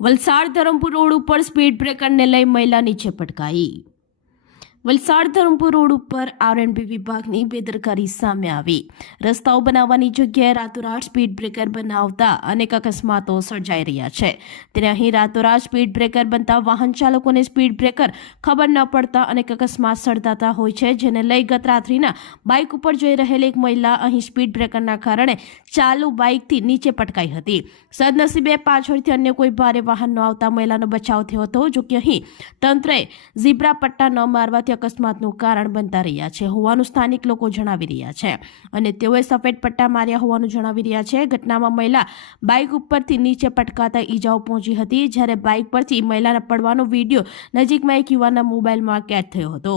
Valsad Dharampur road ઉપર speed બ્રેકરને લઈ મહિલા નીચે પટકાઈ। વલસાડ ધરમપુર રોડ ઉપર આરએનબી વિભાગની બેદરકારી સામે આવી। રસ્તાઓ બનાવવાની જગ્યાએ રાતોરાત સ્પીડ બ્રેકર બનાવતા અનેક અકસ્માતો સર્જાઈ રહ્યા છે। ત્યારે અહીં રાતોરાત સ્પીડ બ્રેકર બનતા વાહન ચાલકોને સ્પીડ બ્રેકર ખબર ન પડતા અનેક અકસ્માત સર્જાતા હોય છે, જેને લઈ ગત રાત્રિના બાઇક ઉપર જઈ રહેલી એક મહિલા અહીં સ્પીડ બ્રેકરના કારણે ચાલુ બાઇકથી નીચે પટકાઈ હતી। સદનસીબે પાછળથી અન્ય કોઈ ભારે વાહન ન આવતા મહિલાનો બચાવ થયો હતો। જો કે અહીં તંત્રએ ઝીબ્રા પટ્ટા ન મારવાથી અકસ્માતનું કારણ બનતા રહ્યા છે હોવાનું સ્થાનિક લોકો જણાવી રહ્યા છે અને તેઓએ સફેદ પટ્ટા માર્યા હોવાનું જણાવી રહ્યા છે। ઘટનામાં મહિલા બાઇક ઉપરથી નીચે પટકાતા ઈજાઓ પહોંચી હતી, જ્યારે બાઇક પરથી મહિલાના પડવાનો વિડીયો નજીકમાં એક યુવાનના મોબાઈલમાં કેદ થયો હતો।